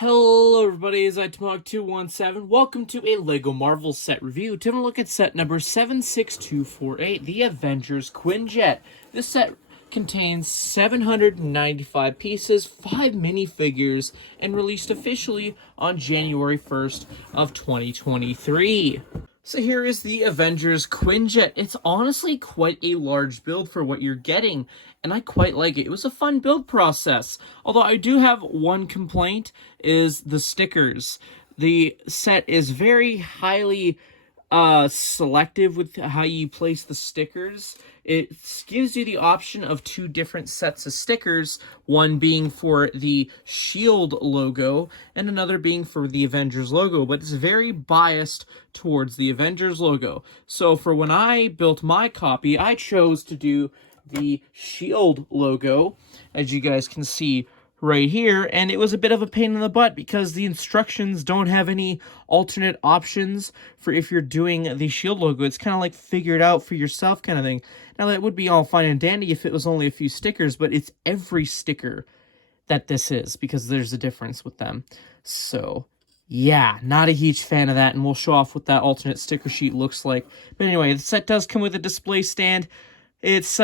Hello everybody, it's TMOG217. Welcome to a LEGO Marvel set review. Today we're looking at set number 76248, the Avengers Quinjet. This set contains 795 pieces, 5 minifigures, and released officially on January 1st of 2023. So here is the Avengers Quinjet. It's honestly quite a large build for what you're getting, and I quite like it. It was a fun build process. Although I do have one complaint, is the stickers. The set is very highly selective with how you place the stickers. It gives you the option of 2 different sets of stickers, one being for the SHIELD logo and another being for the Avengers logo, but it's very biased towards the Avengers logo. So for when I built my copy, I chose to do the SHIELD logo, as you guys can see right here, and it was a bit of a pain in the butt because the instructions don't have any alternate options for if you're doing the SHIELD logo. It's kind of like figure it out for yourself kind of thing. Now that would be all fine and dandy if it was only a few stickers, but it's every sticker that this is, because there's a difference with them. So yeah, not a huge fan of that, and we'll show off what that alternate sticker sheet looks like. But anyway, the set does come with a display stand. It's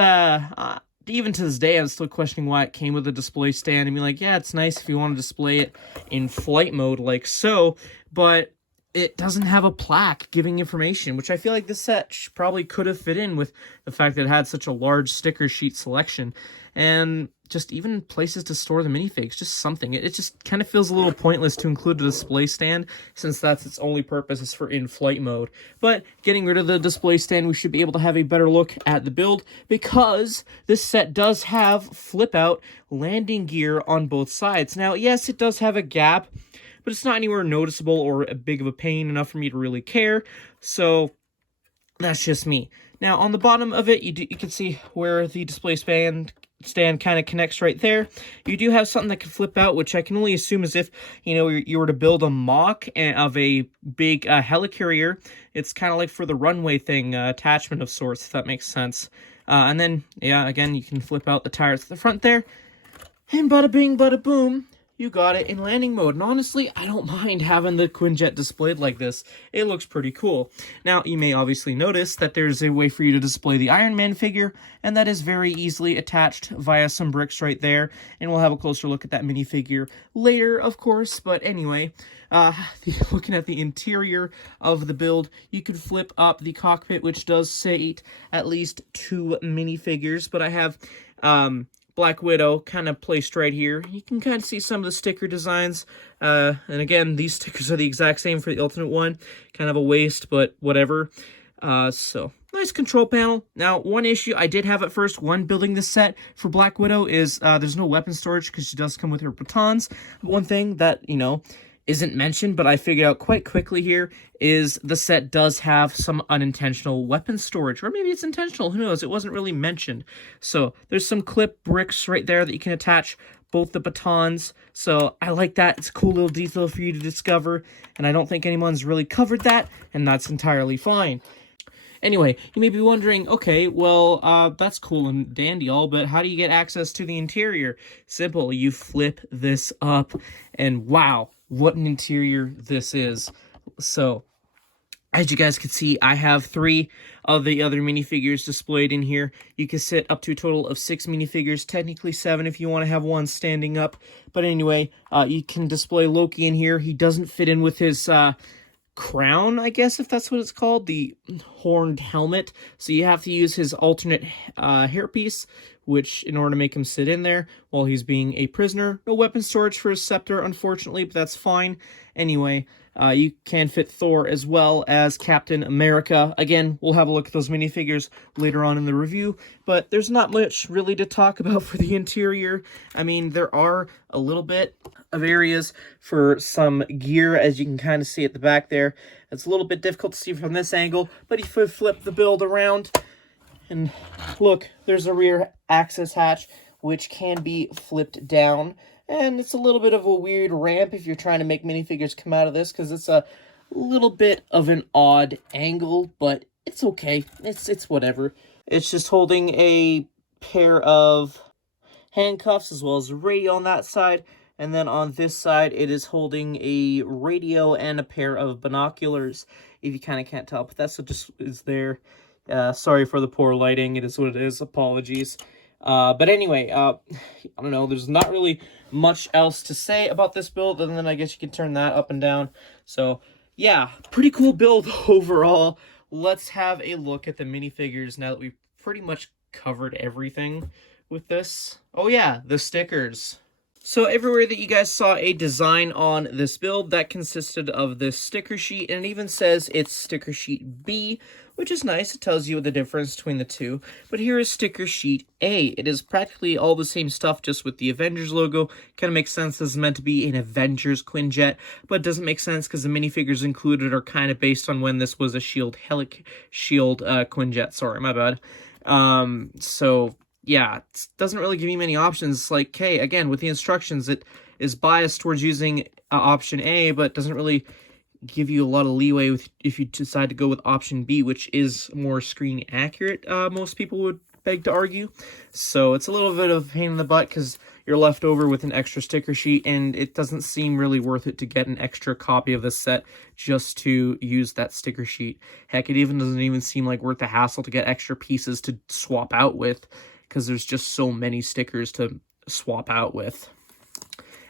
even to this day, I'm still questioning why it came with a display stand. I mean, like, yeah, it's nice if you want to display it in flight mode like so, but it doesn't have a plaque giving information, which I feel like this set probably could have fit in with the fact that it had such a large sticker sheet selection. And just even places to store the minifigs, just something. It just kind of feels a little pointless to include a display stand, since that's its only purpose is for in-flight mode. But getting rid of the display stand, we should be able to have a better look at the build, because this set does have flip-out landing gear on both sides. Now, yes, it does have a gap, but it's not anywhere noticeable or a big of a pain enough for me to really care, so that's just me. Now, on the bottom of it, you can see where the display stand kind of connects right there. You do have something that can flip out, which I can only assume is if, you were to build a mock of a big helicarrier. It's kind of like for the runway thing, attachment of sorts, if that makes sense. And then, yeah, again, you can flip out the tires at the front there. And bada bing, bada boom, you got it in landing mode. And honestly, I don't mind having the Quinjet displayed like this. It looks pretty cool. Now, you may obviously notice that there's a way for you to display the Iron Man figure, and that is very easily attached via some bricks right there. And we'll have a closer look at that minifigure later, of course. But anyway, looking at the interior of the build, you could flip up the cockpit, which does say at least 2 minifigures. But I have Black Widow kind of placed right here. You can kind of see some of the sticker designs. And again, these stickers are the exact same for the Ultimate one. Kind of a waste, but whatever. So, nice control panel. Now, one issue I did have at first when building this set for Black Widow is there's no weapon storage because she does come with her batons. One thing that, isn't mentioned, but I figured out quite quickly here, is the set does have some unintentional weapon storage. Or maybe it's intentional, who knows? It wasn't really mentioned. So there's some clip bricks right there that you can attach both the batons. So I like that. It's a cool little detail for you to discover, and I don't think anyone's really covered that, and that's entirely fine. Anyway, you may be wondering, okay, well, that's cool and dandy all, but how do you get access to the interior? Simple, you flip this up, and wow, what an interior this is. So, as you guys can see, I have 3 of the other minifigures displayed in here. You can sit up to a total of 6 minifigures, technically 7 if you want to have one standing up. But anyway, you can display Loki in here. He doesn't fit in with his crown, I guess, if that's what it's called, the horned helmet. So you have to use his alternate hairpiece, which in order to make him sit in there while he's being a prisoner. No weapon storage for his scepter, unfortunately, but that's fine. Anyway, you can fit Thor as well as Captain America. Again, we'll have a look at those minifigures later on in the review, but there's not much really to talk about for the interior. I mean, there are a little bit of areas for some gear, as you can kind of see at the back there. It's a little bit difficult to see from this angle, but if you flip the build around, and look, there's a rear access hatch, which can be flipped down. And it's a little bit of a weird ramp if you're trying to make minifigures come out of this, because it's a little bit of an odd angle, but it's okay. It's whatever. It's just holding a pair of handcuffs as well as a radio on that side. And then on this side, it is holding a radio and a pair of binoculars, if you kind of can't tell, but that's what just is there. Sorry for the poor lighting, it is what it is, apologies. But anyway, I don't know, there's not really much else to say about this build, and then I guess you can turn that up and down. So, yeah, pretty cool build overall. Let's have a look at the minifigures now that we've pretty much covered everything with this. Oh yeah, the stickers. So everywhere that you guys saw a design on this build, that consisted of this sticker sheet, and it even says it's sticker sheet B, which is nice. It tells you the difference between the two. But here is sticker sheet A. It is practically all the same stuff, just with the Avengers logo. Kind of makes sense. This is meant to be an Avengers Quinjet, but it doesn't make sense because the minifigures included are kind of based on when this was a Shield Quinjet. Sorry, my bad. So yeah, it doesn't really give you many options. Like, okay, again, with the instructions, it is biased towards using option A, but doesn't really give you a lot of leeway with if you decide to go with option B, which is more screen accurate, most people would beg to argue. So it's a little bit of a pain in the butt because you're left over with an extra sticker sheet, and it doesn't seem really worth it to get an extra copy of this set just to use that sticker sheet. Heck, it even doesn't even seem like worth the hassle to get extra pieces to swap out with, because there's just so many stickers to swap out with.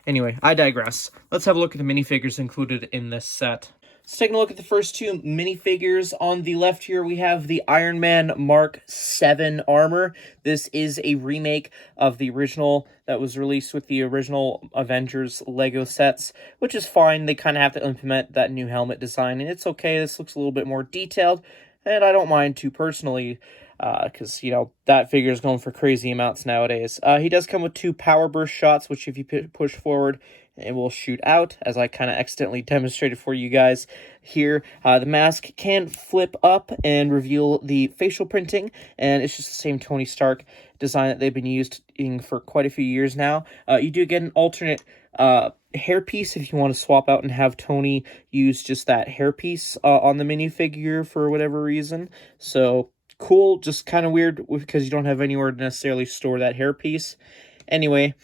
Anyway, I digress. Let's have a look at the minifigures included in this set. Let's take a look at the first two minifigures. On the left here, we have the Iron Man Mark 7 armor. This is a remake of the original that was released with the original Avengers Lego sets, which is fine. They kind of have to implement that new helmet design, and it's okay. This looks a little bit more detailed, and I don't mind too personally, because, you know, that figure is going for crazy amounts nowadays. He does come with two power burst shots, which if you push forward, it will shoot out, as I kind of accidentally demonstrated for you guys here. The mask can flip up and reveal the facial printing, and it's just the same Tony Stark design that they've been using for quite a few years now. You do get an alternate hairpiece if you want to swap out and have Tony use just that hairpiece on the minifigure for whatever reason. So cool, just kind of weird because you don't have anywhere to necessarily store that hairpiece. Anyway,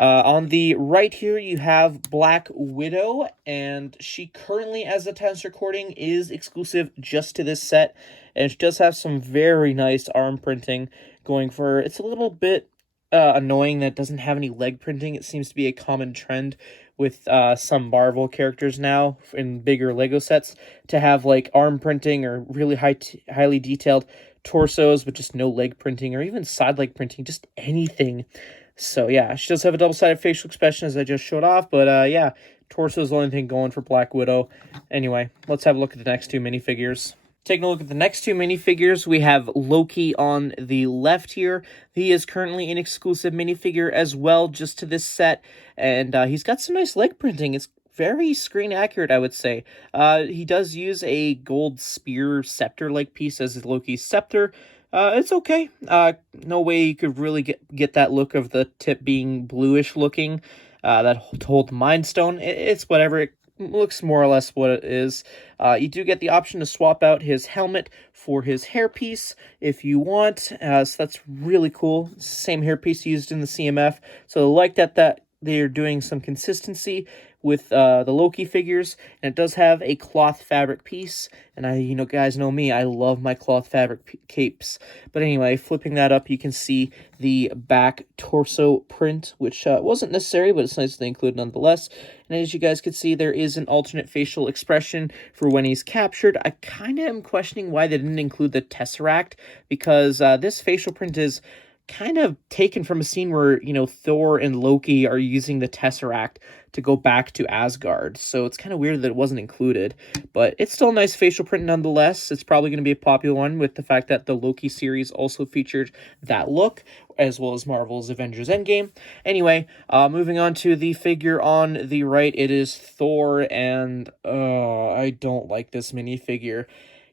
on the right here, you have Black Widow, and she currently, as the time recording, is exclusive just to this set, and she does have some very nice arm printing going for her. It's a little bit annoying that it doesn't have any leg printing. It seems to be a common trend with some Marvel characters now in bigger Lego sets to have like arm printing or really highly detailed torsos with just no leg printing, or even side leg printing, just anything. So yeah, she does have a double-sided facial expression as I just showed off, but yeah, torso is the only thing going for Black Widow. Anyway, let's have a look at the next two minifigures. Taking a look at the next two minifigures, we have Loki on the left here. He is currently an exclusive minifigure as well, just to this set, and he's got some nice leg printing. It's very screen accurate, I would say. He does use a gold spear scepter-like piece as Loki's scepter. It's okay. No way you could really get that look of the tip being bluish looking, that hold the Mind Stone. It's whatever. It looks more or less what it is. You do get the option to swap out his helmet for his hairpiece if you want. So that's really cool. Same hairpiece used in the CMF. So I like that they're doing some consistency with the Loki figures, and it does have a cloth fabric piece, and guys know me, I love my cloth fabric capes. But anyway, flipping that up, you can see the back torso print, which wasn't necessary, but it's nice they include nonetheless. And as you guys can see, there is an alternate facial expression for when he's captured. I kind of am questioning why they didn't include the Tesseract, because this facial print is kind of taken from a scene where, Thor and Loki are using the Tesseract to go back to Asgard. So it's kind of weird that it wasn't included, but it's still a nice facial print nonetheless. It's probably going to be a popular one with the fact that the Loki series also featured that look, as well as Marvel's Avengers Endgame. Anyway, moving on to the figure on the right, it is Thor, and I don't like this minifigure.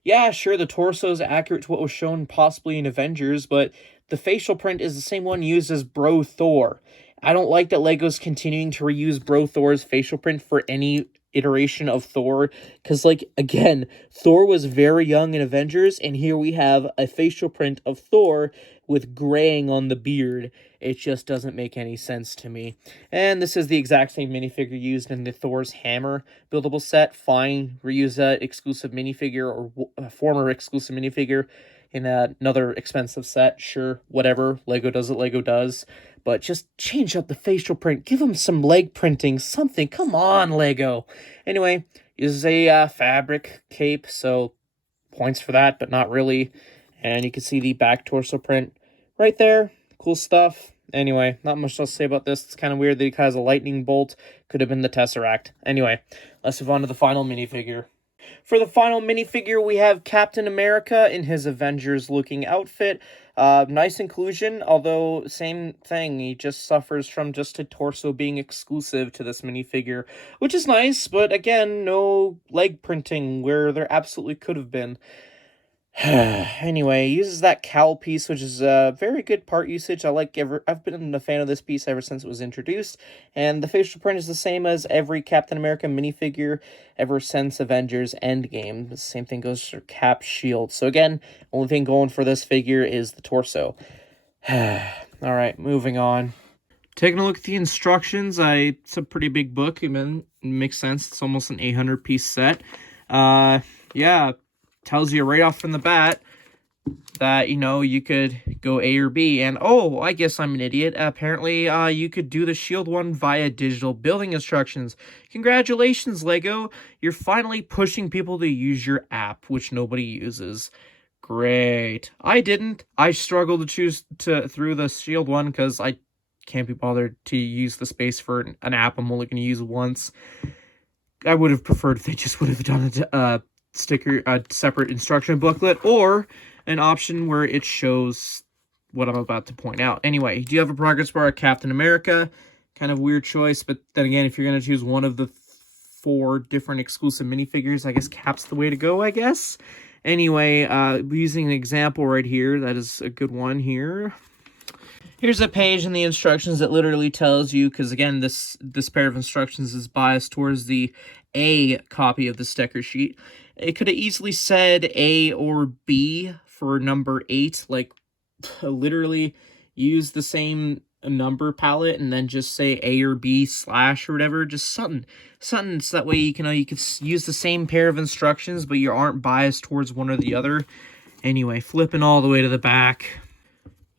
Yeah, sure, the torso is accurate to what was shown possibly in Avengers, but the facial print is the same one used as Bro Thor. I don't like that LEGO's continuing to reuse Bro Thor's facial print for any iteration of Thor, because, again, Thor was very young in Avengers, and here we have a facial print of Thor with graying on the beard. It just doesn't make any sense to me. And this is the exact same minifigure used in the Thor's Hammer buildable set. Fine, reuse that exclusive minifigure or a former exclusive minifigure in another expensive set. Sure, whatever. Lego does what Lego does. But just change up the facial print. Give them some leg printing, something. Come on, Lego. Anyway, uses a fabric cape, so points for that, but not really. And you can see the back torso print right there. Cool stuff. Anyway, not much else to say about this. It's kind of weird that he has a lightning bolt. Could have been the Tesseract. Anyway, let's move on to the final minifigure. For the final minifigure, we have Captain America in his Avengers-looking outfit. Nice inclusion, although same thing. He just suffers from just a torso being exclusive to this minifigure, which is nice, but again, no leg printing where there absolutely could have been. Anyway, he uses that cowl piece, which is a very good part usage. I've been a fan of this piece ever since it was introduced, and the facial print is the same as every Captain America minifigure ever since Avengers Endgame. The same thing goes for Cap's shield. So again, only thing going for this figure is the torso. Alright, moving on. Taking a look at the instructions, it's a pretty big book. I mean, it makes sense. It's almost an 800-piece set. Yeah. Tells you right off from the bat that, you could go A or B. And, oh, I guess I'm an idiot. Apparently, you could do the shield one via digital building instructions. Congratulations, Lego. You're finally pushing people to use your app, which nobody uses. Great. I didn't. I struggled to choose through the shield one because I can't be bothered to use the space for an app I'm only going to use once. I would have preferred if they just would have done it, a separate instruction booklet, or an option where it shows what I'm about to point out. Anyway, do you have a progress bar at Captain America? Kind of weird choice, but then again, if you're going to choose one of the 4 different exclusive minifigures, I guess Cap's the way to go, I guess. Anyway, using an example right here, that is a good one here. Here's a page in the instructions that literally tells you, because again, this pair of instructions is biased towards the A copy of the sticker sheet. It could have easily said A or B for number 8, like literally use the same number palette and then just say A or B / or whatever, just something so that way you can use the same pair of instructions, but you aren't biased towards one or the other. Anyway, flipping all the way to the back,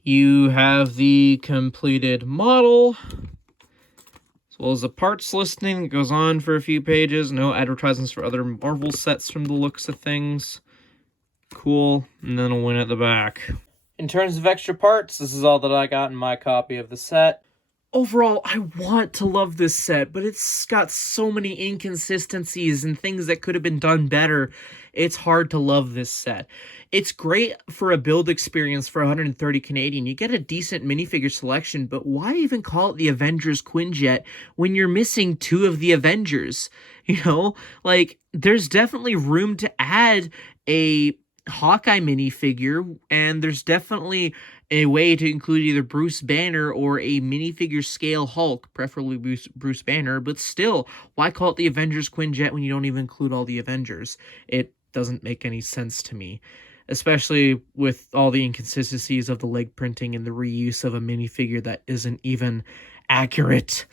you have the completed model, as well as the parts listing that goes on for a few pages. No advertisements for other Marvel sets from the looks of things. Cool. And then a win at the back. In terms of extra parts, this is all that I got in my copy of the set. Overall, I want to love this set, but it's got so many inconsistencies and things that could have been done better. It's hard to love this set. It's great for a build experience for 130 Canadian. You get a decent minifigure selection, but why even call it the Avengers Quinjet when you're missing 2 of the Avengers? There's definitely room to add a Hawkeye minifigure, and there's definitely a way to include either Bruce Banner or a minifigure scale Hulk, preferably Bruce Banner, but still, why call it the Avengers Quinjet when you don't even include all the Avengers? It doesn't make any sense to me, especially with all the inconsistencies of the leg printing and the reuse of a minifigure that isn't even accurate.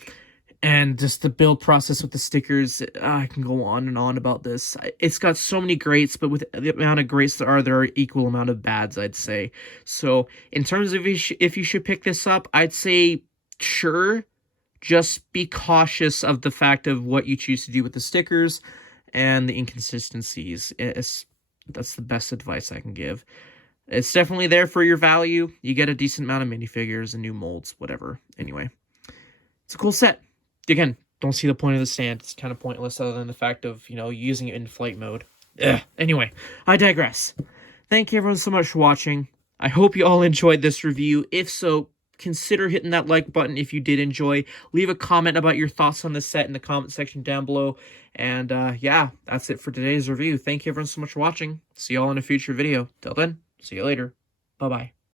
And just the build process with the stickers, I can go on and on about this. It's got so many greats, but with the amount of greats there are equal amount of bads, I'd say. So, in terms of if you should pick this up, I'd say, sure, just be cautious of the fact of what you choose to do with the stickers and the inconsistencies. That's the best advice I can give. It's definitely there for your value. You get a decent amount of minifigures and new molds, whatever. Anyway, it's a cool set. Again, don't see the point of the stand. It's kind of pointless other than the fact of, using it in flight mode. Ugh. Anyway, I digress. Thank you everyone so much for watching. I hope you all enjoyed this review. If so, consider hitting that like button if you did enjoy. Leave a comment about your thoughts on the set in the comment section down below. And yeah, that's it for today's review. Thank you everyone so much for watching. See you all in a future video. Till then, see you later. Bye-bye.